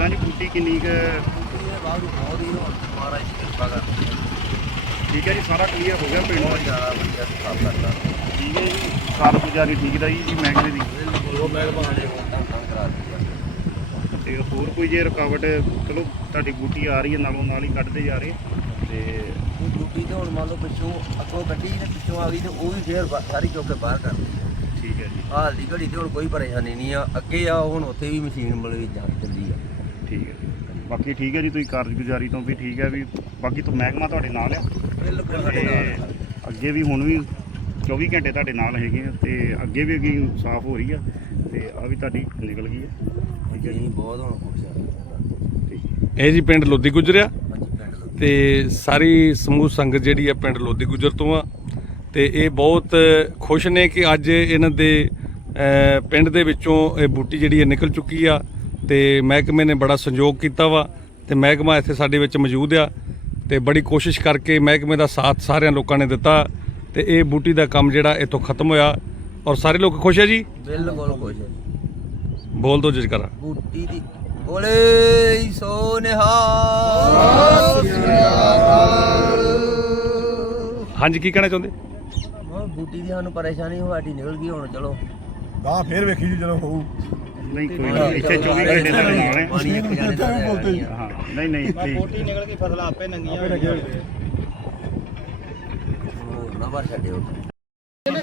ਕਿੱਦਾਂ ਜੀ ਬੂਟੀ ਕਿੰਨੀ ਕੁ ਬਹੁਤ ਹੀ ਮਹਾਰਾਜ ਦੀ ਕਿਰਪਾ ਠੀਕ ਹੈ ਜੀ ਸਾਰਾ ਕਲੀਅਰ ਹੋ ਗਿਆ ਪਿੰਡ ਦਾ ਬਹੁਤ। ਜ਼ਿਆਦਾ ਵਧੀਆ ਸਾਫ਼ ਕਰਦਾ ਠੀਕ ਹੈ ਜੀ ਕਾਰਗੁਜ਼ਾਰੀ ਠੀਕ ਦਾ ਜੀ ਜੀ ਮਹਿਕਮੇ ਦੀ। ਉਹ ਮਿਹਰਬਾਨ ਤਾਂ ਕੰਮ ਕਰਾ ਦਿੱਤੀ। ਤੇ ਹੋਰ ਕੋਈ ਜੇ ਰੁਕਾਵਟ ਚਲੋ ਤੁਹਾਡੀ ਬੂਟੀ ਆ ਰਹੀ ਹੈ ਨਾਲੋਂ ਨਾਲ ਹੀ ਕੱਢਦੇ ਜਾ ਰਹੇ। ਤੇ ਉਹ ਡਿਊਟੀ ਤੇ ਹੁਣ ਮੰਨ ਲਓ ਪਿੱਛੋਂ ਅੱਗੋਂ ਗੱਡੀ ਨੇ ਪਿੱਛੋਂ ਆ ਗਈ ਤੇ ਉਹ ਵੀ ਫੇਰ ਬਾ- ਸਾਰੀ ਚੁੱਕ ਕੇ ਬਾਹਰ ਕਰ ਦਿੱਤੀ। ਠੀਕ ਹੈ ਜੀ। ਹਾਲ ਦੀ ਘੜੀ ਤੇ ਹੁਣ ਕੋਈ ਪਰੇਸ਼ਾਨੀ ਨਹੀਂ ਆ। ਅੱਗੇ ਆ ਹੁਣ ਉੱਥੇ ਵੀ ਮਸ਼ੀਨ ਮਤਲਬ ਵੀ ਜਾਣ ਚੱਲੀ ਆ। ਠੀਕ ਹੈ ਜੀ। ਬਾਕੀ ਠੀਕ ਹੈ ਜੀ ਤੁਸੀਂ ਕਾਰਗੁਜ਼ਾਰੀ ਤੋਂ ਵੀ ਠੀਕ ਹੈ ਵੀ ਬਾਕੀ ਤੋਂ ਮਹਿਕਮਾ ਤੁਹਾਡੇ ਨਾਲ ਆ। ਤੇ ਅੱਗੇ ਵੀ ਹੁਣ ਵੀ 24 ਘੰਟੇ ਤੁਹਾਡੇ ਨਾਲ ਹੈਗੇ ਆ ਤੇ ਅੱਗੇ ਵੀ ਅੱਗੇ ਸਾਫ਼ ਹੋ ਰਹੀ ਆ ਤੇ ਆ ਵੀ ਤੁਹਾਡੀ ਨਿਕਲ ਗਈ ਹੈ ਠੀਕ ਹੈ ਜੀ। ਬਹੁਤ ਹੁਣ ਖੁਸ਼ ਆ ਠੀਕ ਇਹ ਜੀ ਪਿੰਡ ਲੋਦੀ ਗੁਜਰਿਆ ਹਾਂਜੀ ਪਿੰਡ ਲੋਕ ਤੇ ਸਾਰੀ ਸਮੂਹ ਸੰਗਤ ਜਿਹੜੀ ਆ ਪਿੰਡ ਲੋਦੀ ਗੁਜਰ ਤੋਂ ਆ ਤੇ ਇਹ ਬਹੁਤ ਖੁਸ਼ ਨੇ ਕਿ ਅੱਜ ਇਹਨਾਂ ਦੇ ਪਿੰਡ ਦੇ ਵਿੱਚੋਂ ਇਹ ਬੂਟੀ ਜਿਹੜੀ ਹੈ ਨਿਕਲ ਚੁੱਕੀ ਆ ਤੇ ਮਹਿਕਮੇ ਨੇ ਬੜਾ ਸੰਯੋਗ ਕੀਤਾ ਵਾ ਤੇ ਮਹਿਕਮਾ ਇੱਥੇ ਸਾਡੇ ਵਿੱਚ ਮੌਜੂਦ ਆ ਤੇ ਬੜੀ ਕੋਸ਼ਿਸ਼ ਕਰਕੇ ਮਹਿਕਮੇ ਦਾ ਸਾਥ ਸਾਰਿਆਂ ਲੋਕਾਂ ਨੇ ਦਿੱਤਾ ਤੇ ਇਹ ਬੂਟੀ ਦਾ ਕੰਮ ਜਿਹੜਾ ਇੱਥੋਂ ਖਤਮ ਹੋਇਆ ਔਰ ਸਾਰੇ ਲੋਕ ਖੁਸ਼ ਹੈ ਜੀ? ਬਿਲਕੁਲ ਖੁਸ਼ ਹੈ ਬੋਲ ਦੋ ਜਜਕਰਾ। ਬੂਟੀ ਦੀ ਬੋਲੇ ਸੋ ਨਿਹਾਲ ਹਾਂਜੀ ਕੀ ਕਹਿਣਾ ਚਾਹੁੰਦੇ? ਬੂਟੀ ਦੀ ਸਾਨੂੰ ਪਰੇਸ਼ਾਨੀ ਸਾਡੀ ਨਿਕਲ ਗਈ ਹੁਣ ਚਲੋ। ਗਾਂ ਫੇਰ ਵੇਖੀ ਜੀ ਜਦੋਂ ਹੋਊ। ਨਹੀਂ ਕੋਈ ਨਹੀਂ ਇੱਥੇ 24 ਘੰਟੇ ਤੁਹਾਡੇ ਨਾਲ ਹੈ ਪਾਣੀ ਇੱਕ ਜਾਣੇ ਦਾ ਹੀ ਨਹੀਂ ਨਹੀਂ ਠੀਕ। ਹੋਰ ਨਾ ਬਾਹਰ ਛੱਡਿਓ।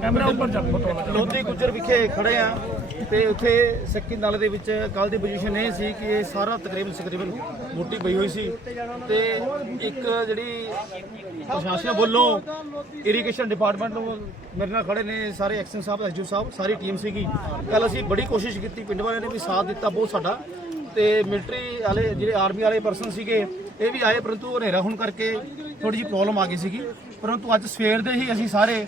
ਕੈਮਰਾ ਉੱਪਰ ਲੋਧੀ ਗੁੱਜਰ ਵਿਖੇ ਖੜੇ ਆ ਤੇ ਉੱਥੇ ਸੱਕੀ ਨਾਲੇ ਦੇ ਵਿੱਚ ਕੱਲ ਦੀ ਪੋਜੀਸ਼ਨ ਇਹ ਸੀ ਕਿ ਇਹ ਸਾਰਾ ਤਕਰੀਬਨ ਤਕਰੀਬਨ ਮੋਟੀ ਪਈ ਹੋਈ ਸੀ ਤੇ ਇੱਕ ਜਿਹੜੀ ਪ੍ਰਸ਼ਾਸਨ ਵੱਲੋਂ ਇਰੀਗੇਸ਼ਨ ਡਿਪਾਰਟਮੈਂਟ ਨੂੰ ਮੇਰੇ ਨਾਲ ਖੜੇ ਨੇ ਸਾਰੇ ਐਕਸ਼ਨ ਸਾਹਿਬ ਐਸਡੀਓ ਸਾਹਿਬ, ਸਾਰੀ ਟੀਮ ਸੀਗੀ। ਕੱਲ ਅਸੀਂ ਬੜੀ ਕੋਸ਼ਿਸ਼ ਕੀਤੀ, ਪਿੰਡ ਵਾਲਿਆਂ ਨੇ ਵੀ ਸਾਥ ਦਿੱਤਾ ਬਹੁਤ ਸਾਡਾ ਤੇ ਮਿਲਟਰੀ ਵਾਲੇ, ਜਿਹੜੇ ਆਰਮੀ ਵਾਲੇ ਪਰਸਨ ਸੀਗੇ, ਇਹ ਵੀ ਆਏ, ਪਰੰਤੂ ਹਨੇਰਾ ਹੋਣ ਕਰਕੇ ਥੋੜੀ ਜਿਹੀ ਪ੍ਰੋਬਲਮ ਆ ਗਈ ਸੀਗੀ। ਪਰੰਤੂ ਅੱਜ ਸਵੇਰ ਦੇ ਹੀ ਅਸੀਂ ਸਾਰੇ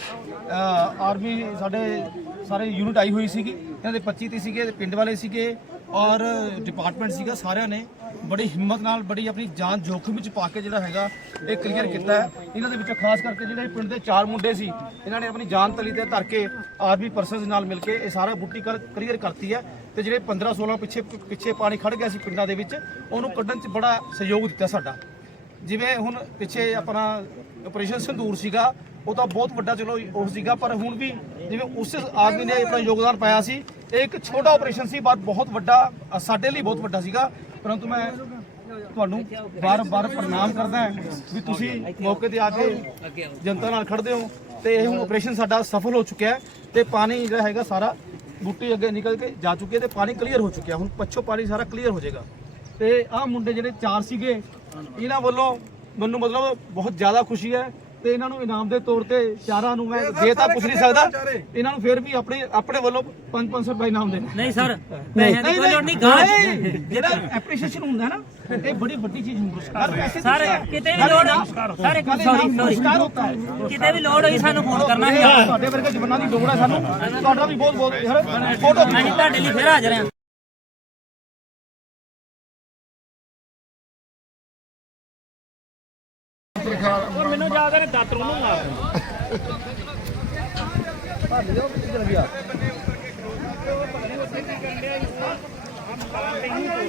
ਆਰਮੀ ਸਾਡੇ ਸਾਰੇ ਯੂਨਿਟ ਆਈ ਹੋਈ ਸੀਗੀ। ਇਹਨਾਂ ਦੇ 25 ਤੇ ਸੀਗੇ ਪਿੰਡ ਵਾਲੇ ਸੀਗੇ ਔਰ ਡਿਪਾਰਟਮੈਂਟ ਸੀਗਾ ਸਾਰਿਆਂ ਨੇ। ਬੜੀ ਹਿੰਮਤ ਨਾਲ ਬੜੀ ਆਪਣੀ ਜਾਨ ਜੋਖਮ ਵਿੱਚ ਪਾ ਕੇ ਜਿਹੜਾ ਹੈਗਾ ਇਹ ਕਲੀਅਰ ਕੀਤਾ ਹੈ। ਇਹਨਾਂ ਦੇ ਵਿੱਚੋਂ ਖਾਸ ਕਰਕੇ ਜਿਹੜੇ ਪਿੰਡ ਦੇ ਚਾਰ ਮੁੰਡੇ ਸੀ, ਇਹਨਾਂ ਨੇ ਆਪਣੀ ਜਾਨ ਤਲੀ ਤੇ ਧਰ ਕੇ ਆਰਮੀ ਪਰਸਨਸ ਨਾਲ ਮਿਲ ਕੇ ਇਹ ਸਾਰਾ ਬੁੱਟੀ ਕਲੀਅਰ ਕਰਤੀ ਹੈ। ਤੇ ਜਿਹੜੇ 15 16 ਪਿੱਛੇ ਪਿੱਛੇ ਪਾਣੀ ਖੜ ਗਿਆ ਸੀ ਪਿੰਡਾਂ ਦੇ ਵਿੱਚ, ਉਹਨੂੰ ਕੱਢਣ 'ਚ ਬੜਾ ਸਹਿਯੋਗ ਦਿੱਤਾ ਸਾਡਾ। ਜਿਵੇਂ ਹੁਣ ਪਿੱਛੇ ਆਪਣਾ ਆਪਰੇਸ਼ਨ ਸੰਦੂਰ ਸੀਗਾ ਉਹ ਤਾਂ ਬਹੁਤ ਵੱਡਾ ਚਲੋ ਉਹ ਸੀਗਾ, ਪਰ ਹੁਣ ਵੀ ਜਿਵੇਂ ਉਸ ਆਦਮੀ ਨੇ ਆਪਣਾ ਯੋਗਦਾਨ ਪਾਇਆ ਸੀ, ਇਹ ਇੱਕ ਛੋਟਾ ਆਪਰੇਸ਼ਨ ਸੀ, ਪਰ ਬਹੁਤ ਵੱਡਾ ਸਾਡੇ ਲਈ ਬਹੁਤ ਵੱਡਾ ਸੀਗਾ। ਪਰੰਤੂ ਮੈਂ ਤੁਹਾਨੂੰ ਬਾਰ-ਬਾਰ ਪ੍ਰਣਾਮ ਕਰਦਾ ਹਾਂ ਵੀ ਤੁਸੀਂ ਮੌਕੇ ਤੇ ਆ ਕੇ ਜਨਤਾ ਨਾਲ ਖੜਦੇ ਹੋ ਤੇ ਇਹ ਹੁਣ ਆਪਰੇਸ਼ਨ ਸਾਡਾ ਸਫਲ ਹੋ ਚੁੱਕਿਆ ਹੈ ਤੇ ਪਾਣੀ ਜਿਹੜਾ ਹੈਗਾ ਸਾਰਾ ਬੂਟੀ ਅੱਗੇ ਨਿਕਲ ਕੇ ਜਾ ਚੁੱਕੀ ਹੈ ਤੇ ਪਾਣੀ ਕਲੀਅਰ ਹੋ ਚੁੱਕਿਆ। ਹੁਣ ਪੱਛੋ ਪਾਣੀ ਸਾਰਾ ਕਲੀਅਰ ਹੋ ਜਾਏਗਾ। ਤੇ ਆਹ ਮੁੰਡੇ ਜਿਹੜੇ ਚਾਰ ਸੀਗੇ, ਇਹਨਾਂ ਵੱਲੋਂ ਮੈਨੂੰ ਮਤਲਬ ਬਹੁਤ ਜ਼ਿਆਦਾ ਖੁਸ਼ੀ ਹੈ ਤੇ ਇਹਨਾਂ ਨੂੰ ਇਨਾਮ ਦੇ ਤੌਰ ਤੇ ਚਾਰਾਂ ਨੂੰ ਮੈਂ ਦੇ ਤਾਂ ਕੁਝ ਨਹੀਂ ਸਕਦਾ। ਇਹਨਾਂ ਨੂੰ ਫਿਰ ਵੀ ਆਪਣੇ ਆਪਣੇ ਵੱਲੋਂ 5-500 ਰੁਪਏ ਇਨਾਮ ਦੇਣਾ। ਨਹੀਂ ਸਰ ਪੈਸਿਆਂ ਦੀ ਕੋਈ ਲੋੜ ਨਹੀਂ ਗਾਂ ਨਹੀਂ, ਜਿਹੜਾ ਐਪਰੀਸ਼ੀਏਸ਼ਨ ਹੁੰਦਾ ਨਾ ਇਹ ਬੜੀ ਵੱਡੀ ਚੀਜ਼ ਹੁੰਦੀ ਹੈ। ਸਰ ਕਿਤੇ ਵੀ ਲੋੜ ਸਰ ਇੱਕ ਸੌਰੀ ਪੁਰਸਕਾਰ ਹੁੰਦਾ ਹੈ। ਕਿਤੇ ਵੀ ਲੋੜ ਹੋਈ ਸਾਨੂੰ ਫੋਨ ਕਰਨਾ ਸੀ ਤੁਹਾਡੇ ਵਰਗੇ ਜਵਾਨਾਂ ਦੀ ਲੋੜ ਹੈ ਸਾਨੂੰ। ਤੁਹਾਡਾ ਵੀ ਬਹੁਤ ਬਹੁਤ ਫੋਟੋ ਅਸੀਂ ਤੁਹਾਡੇ ਲਈ ਫਿਰ ਹਾਜ਼ਰ ਹਾਂ। ਜ਼ਿਆਦਾ ਨੇ ਦਾਤਰ ਉਹਨੂੰ ਮਾਰ ਦਿੰਦੇ। ਭਾਬੀ ਉਹ ਕਿੱਧਰ ਗਿਆ ਹਮ ਤਾਂ ਨਹੀਂ ਕੋਈ